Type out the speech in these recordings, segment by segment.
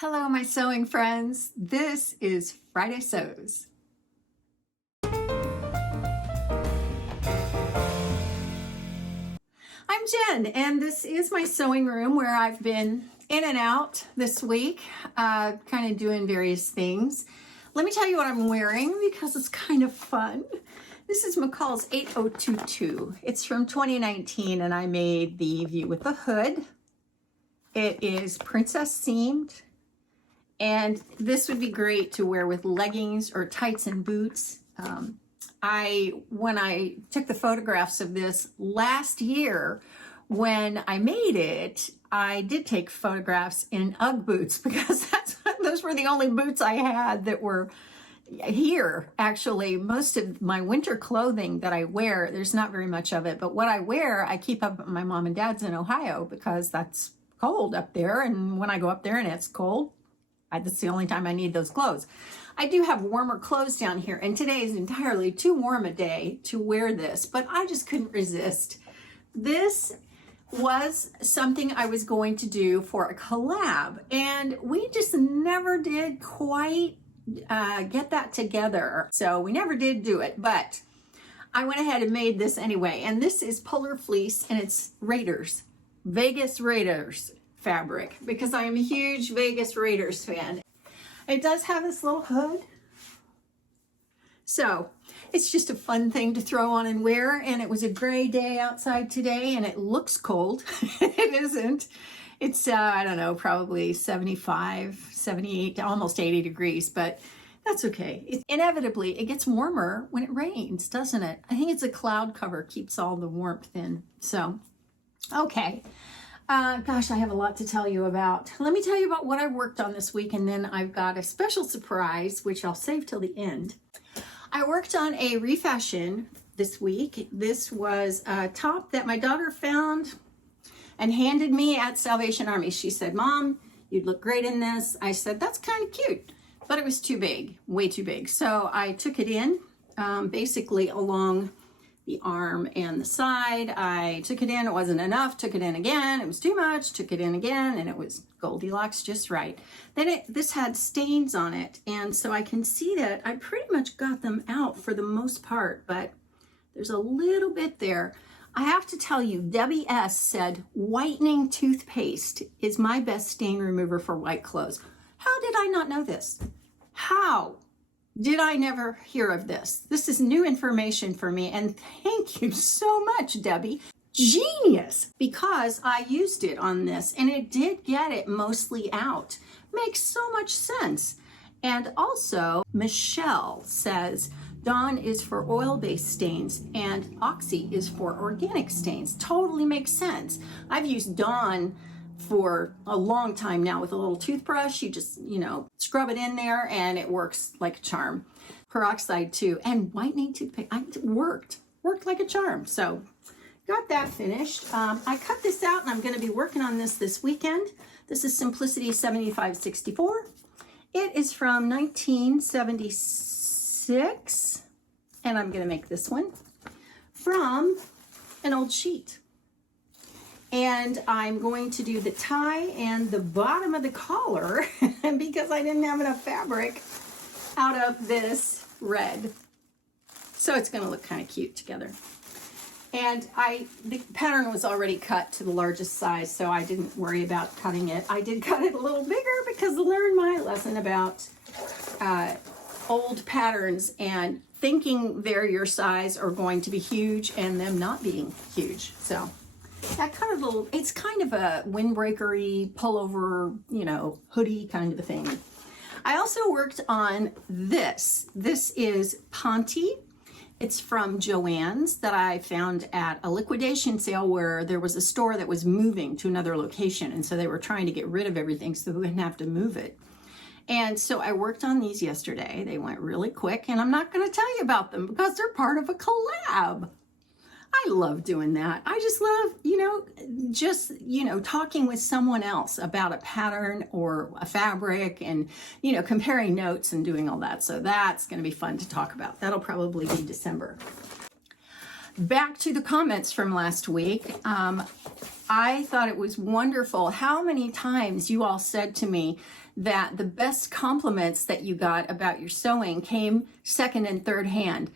Hello, my sewing friends. This is Friday Sews. I'm Jen, and this is my sewing room where I've been in and out this week, kind of doing various things. Let me tell you what I'm wearing because it's kind of fun. This is McCall's 8022. It's from 2019, and I made the view with the hood. It is princess seamed. And this would be great to wear with leggings or tights and boots. When I took the photographs of this last year, when I made it, I did take photographs in Ugg boots because those were the only boots I had that were here. Actually, most of my winter clothing that I wear, there's not very much of it, but what I wear, I keep up at my mom and dad's in Ohio because that's cold up there. And when I go up there and it's cold, that's the only time I need those clothes. I do have warmer clothes down here, and today is entirely too warm a day to wear this, but I just couldn't resist. This was something I was going to do for a collab, and we just never did quite get that together. So we never did do it, but I went ahead and made this anyway. And this is Polar Fleece, and it's Raiders, Vegas Raiders fabric, because I am a huge Vegas Raiders fan. It does have this little hood, so it's just a fun thing to throw on and wear. And it was a gray day outside today, and it looks cold. It isn't. It's I don't know, probably 75, 78, almost 80 degrees, but that's okay. Inevitably, it gets warmer when it rains, doesn't it? I think it's a cloud cover, keeps all the warmth in. So, okay. Gosh, I have a lot to tell you about. Let me tell you about what I worked on this week, and then I've got a special surprise, which I'll save till the end. I worked on a refashion this week. This was a top that my daughter found and handed me at Salvation Army. She said, "Mom, you'd look great in this." I said, "That's kind of cute," but it was too big, way too big. So I took it in, basically along the arm and the side. I took it in, it wasn't enough, took it in again, it was too much, took it in again, and it was Goldilocks just right. Then this had stains on it, and so I can see that I pretty much got them out for the most part, but there's a little bit there. I have to tell you, Debbie S. said whitening toothpaste is my best stain remover for white clothes. How did I not know this? How did I never hear of this? This is new information for me, and thank you so much, Debbie. Genius, because I used it on this, and it did get it mostly out. Makes so much sense. And also, Michelle says, Dawn is for oil-based stains, and Oxy is for organic stains. Totally makes sense. I've used Dawn for a long time now with a little toothbrush. You just, scrub it in there and it works like a charm. Peroxide too, and whitening toothpaste, worked like a charm. So got that finished. I cut this out, and I'm going to be working on this weekend. This is Simplicity 7564. It is from 1976, and I'm going to make this one from an old sheet. And I'm going to do the tie and the bottom of the collar because I didn't have enough fabric out of this red. So it's going to look kind of cute together. And the pattern was already cut to the largest size, so I didn't worry about cutting it. I did cut it a little bigger because I learned my lesson about old patterns and thinking they're your size are going to be huge and them not being huge. So that kind of little, it's kind of a windbreakery pullover, hoodie kind of a thing. I also worked on this. This is Ponte. It's from Joann's that I found at a liquidation sale where there was a store that was moving to another location. And so they were trying to get rid of everything so we wouldn't have to move it. And so I worked on these yesterday. They went really quick, and I'm not going to tell you about them because they're part of a collab. I love doing that. I just love, talking with someone else about a pattern or a fabric and, comparing notes and doing all that. So that's going to be fun to talk about. That'll probably be December. Back to the comments from last week. I thought it was wonderful how many times you all said to me that the best compliments that you got about your sewing came second and third hand.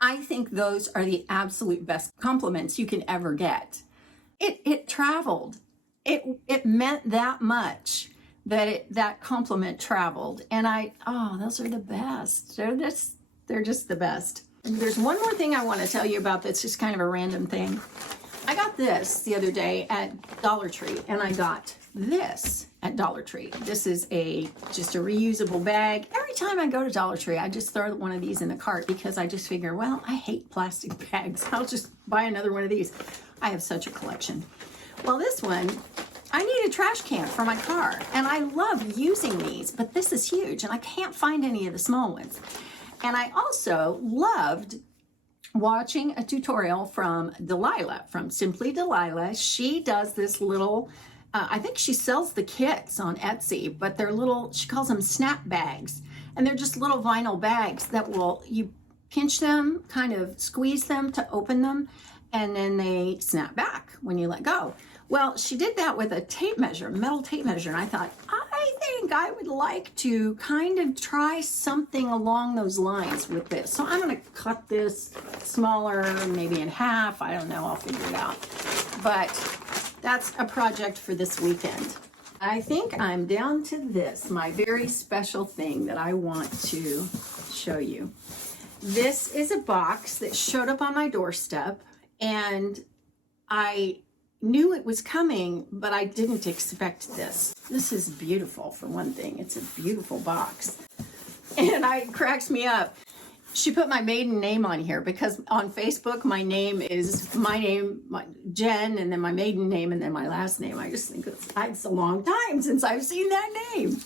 I think those are the absolute best compliments you can ever get. It traveled. It meant that much that that compliment traveled. And those are the best. They're just the best. And there's one more thing I want to tell you about that's just kind of a random thing. I got this the other day at Dollar Tree, and I got this at Dollar Tree. This is just a reusable bag. Every time I go to Dollar Tree, I just throw one of these in the cart because I just figure, well, I hate plastic bags. I'll just buy another one of these. I have such a collection. Well, this one, I need a trash can for my car, and I love using these, but this is huge, and I can't find any of the small ones. And I also loved watching a tutorial from Delilah, from Simply Delilah. She does this little, I think she sells the kits on Etsy, but they're little, she calls them snap bags. And they're just little vinyl bags that you pinch them, kind of squeeze them to open them, and then they snap back when you let go. Well, she did that with a tape measure, metal tape measure, and I thought, I think I would like to kind of try something along those lines with this. So I'm going to cut this smaller, maybe in half. I don't know. I'll figure it out. But that's a project for this weekend. I think I'm down to this, my very special thing that I want to show you. This is a box that showed up on my doorstep, and I knew it was coming, but I didn't expect this. This is beautiful, for one thing. It's a beautiful box. And it cracks me up. She put my maiden name on here because on Facebook, my name is Jen, and then my maiden name, and then my last name. I just think it's a long time since I've seen that name.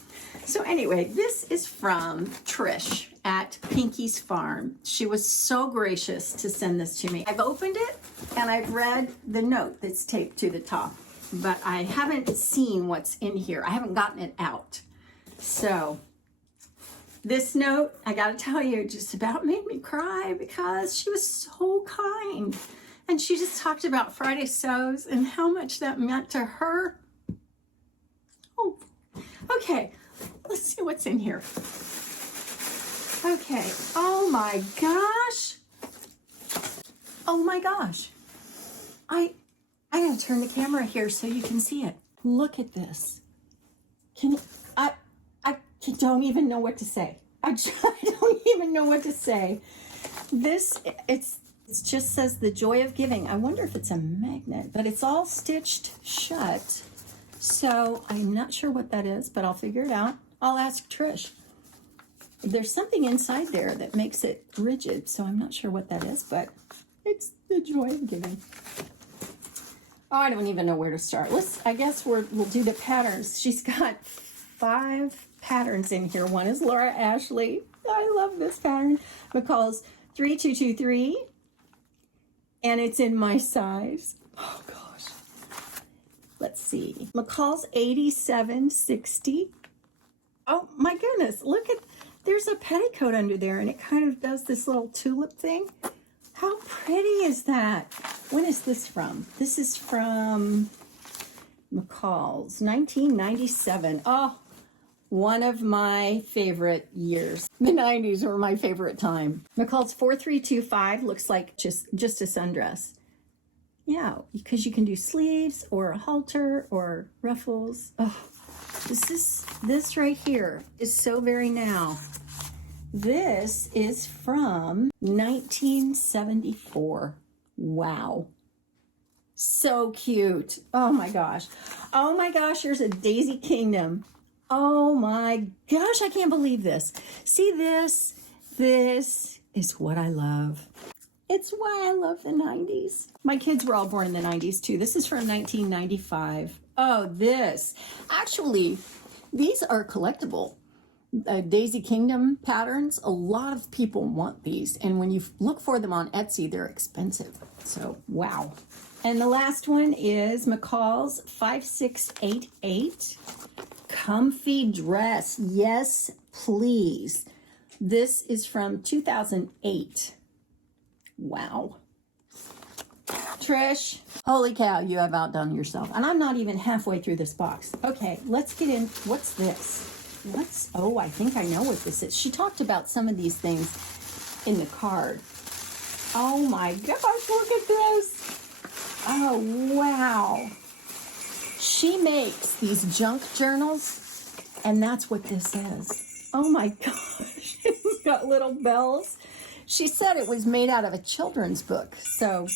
So anyway, this is from Trish at Pinky's Farm. She was so gracious to send this to me. I've opened it and I've read the note that's taped to the top, but I haven't seen what's in here. I haven't gotten it out. So this note, I gotta tell you, just about made me cry because she was so kind. And she just talked about Friday Sews and how much that meant to her. Oh, okay. Let's see what's in here. Okay. Oh my gosh. Oh my gosh. I gotta turn the camera here so you can see it. Look at this. I don't even know what to say. I don't even know what to say. It just says the joy of giving. I wonder if it's a magnet, but it's all stitched shut. So I'm not sure what that is, but I'll figure it out. I'll ask Trish. There's something inside there that makes it rigid, so I'm not sure what that is, but it's the joy of giving. Oh, I don't even know where to start. I guess we'll do the patterns. She's got 5 patterns in here. One is Laura Ashley. I love this pattern. McCall's 3223, and it's in my size. Oh gosh. Let's see. McCall's 8760. Oh my goodness, look at, there's a petticoat under there, and it kind of does this little tulip thing. How pretty is that? When is this from? This is from McCall's 1997. Oh, one of my favorite years. The 90s were my favorite time. McCall's 4325 looks like just a sundress. Yeah, because you can do sleeves or a halter or ruffles. Oh, this right here is so very now. This is from 1974. Wow. So cute. Oh my gosh. Oh my gosh, there's a Daisy Kingdom. Oh my gosh, I can't believe this. See this? This is what I love. It's why I love the 90s. My kids were all born in the 90s too. This is from 1995. Oh, this. Actually, these are collectible. Daisy Kingdom patterns. A lot of people want these. And when you look for them on Etsy, they're expensive. So, wow. And the last one is McCall's 5688. Comfy dress. Yes, please. This is from 2008. Wow. Trish, holy cow, you have outdone yourself. And I'm not even halfway through this box. Okay, let's get in. What's this? Oh, I think I know what this is. She talked about some of these things in the card. Oh my gosh, look at this. Oh, wow. She makes these junk journals, and that's what this is. Oh my gosh, it's got little bells. She said it was made out of a children's book. So,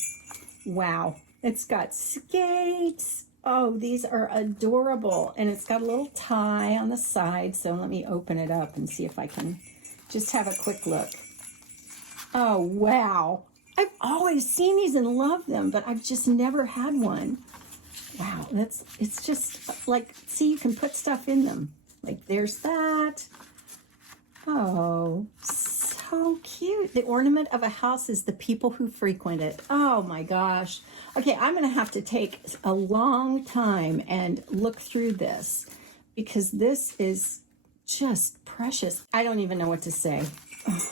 wow. It's got skates. Oh, these are adorable. And it's got a little tie on the side. So let me open it up and see if I can just have a quick look. Oh, wow. I've always seen these and loved them, but I've just never had one. Wow, it's just like, see, you can put stuff in them. Like, there's that. Oh, so cute. The ornament of a house is the people who frequent it. Oh my gosh. Okay, I'm gonna have to take a long time and look through this because this is just precious. I don't even know what to say. Oh,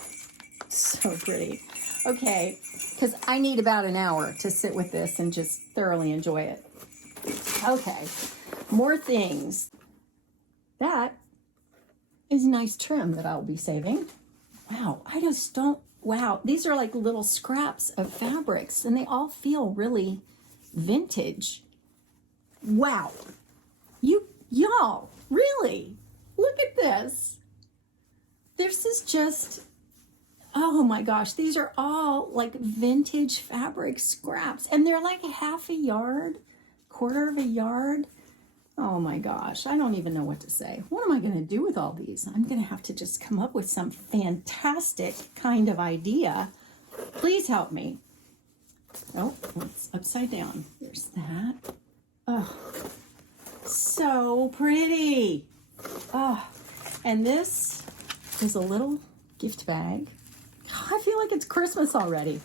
so pretty. Okay, because I need about an hour to sit with this and just thoroughly enjoy it. Okay, more things. That is nice trim that I'll be saving. Wow, I just don't, wow. These are like little scraps of fabrics and they all feel really vintage. Wow, y'all, really? Look at this. This is just, oh my gosh, these are all like vintage fabric scraps and they're like half a yard, quarter of a yard. Oh my gosh, I don't even know what to say. What am I going to do with all these? I'm going to have to just come up with some fantastic kind of idea. Please help me. Oh, it's upside down. There's that. Oh, so pretty. Oh, and this is a little gift bag. I feel like it's Christmas already.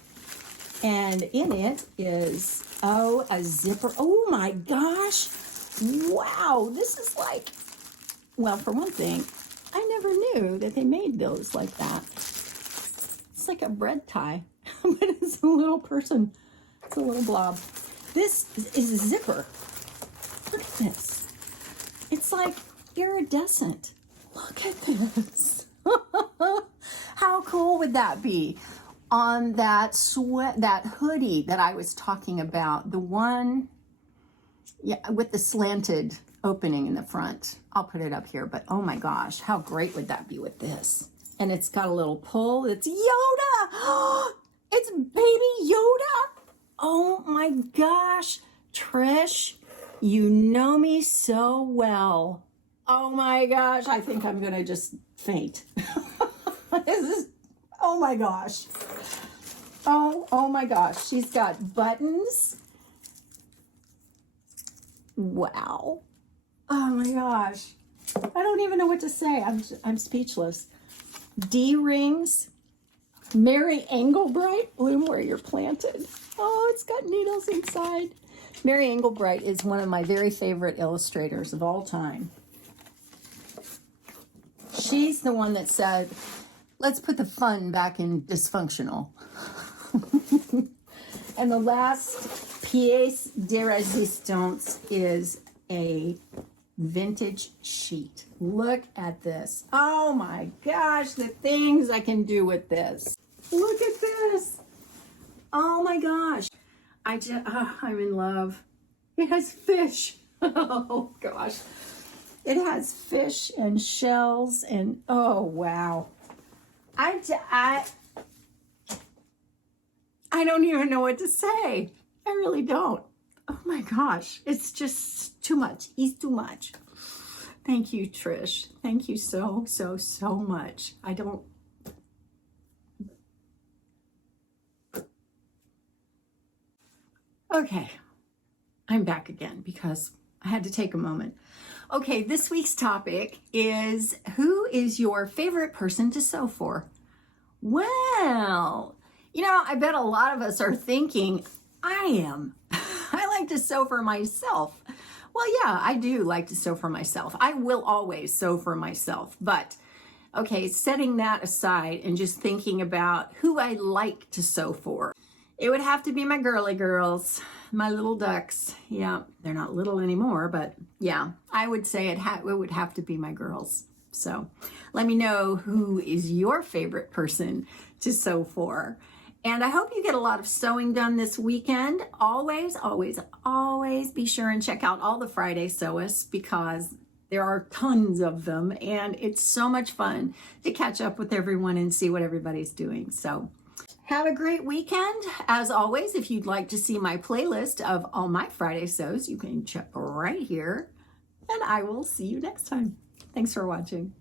And in it is, oh, a zipper. Oh my gosh. Wow, this is like, well, for one thing, I never knew that they made those like that. It's like a bread tie, but it's a little person. It's a little blob. This is a zipper. Look at this. It's like iridescent. Look at this. How cool would that be? On that that hoodie that I was talking about, the one, yeah, with the slanted opening in the front. I'll put it up here, but oh my gosh, how great would that be with this? And it's got a little pull. It's Yoda. It's baby Yoda. Oh my gosh, Trish, you know me so well. Oh my gosh, I think I'm gonna just faint. This is, oh my gosh. Oh my gosh, she's got buttons. Wow. Oh my gosh. I don't even know what to say. I'm speechless. D-rings. Mary Englebright, bloom where you're planted. Oh, it's got needles inside. Mary Englebright is one of my very favorite illustrators of all time. She's the one that said, let's put the fun back in dysfunctional. And the last pièce de résistance is a vintage sheet. Look at this. Oh my gosh, the things I can do with this. Look at this. Oh my gosh. I'm in love. It has fish. Oh gosh. It has fish and shells and oh wow. I don't even know what to say. I really don't. Oh my gosh, it's just too much. He's too much. Thank you, Trish. Thank you so much. I don't. Okay, I'm back again because I had to take a moment. Okay, this week's topic is, who is your favorite person to sew for? Well, you know, I bet a lot of us are thinking, I am. I like to sew for myself. Well, yeah, I do like to sew for myself. I will always sew for myself. But, okay, setting that aside and just thinking about who I like to sew for. It would have to be my girly girls, my little ducks. Yeah, they're not little anymore, but yeah, I would say it would have to be my girls. So let me know who is your favorite person to sew for. And I hope you get a lot of sewing done this weekend. Always, always, always be sure and check out all the Friday Sewists because there are tons of them and it's so much fun to catch up with everyone and see what everybody's doing. So have a great weekend. As always, if you'd like to see my playlist of all my Friday sews, you can check right here. And I will see you next time. Thanks for watching.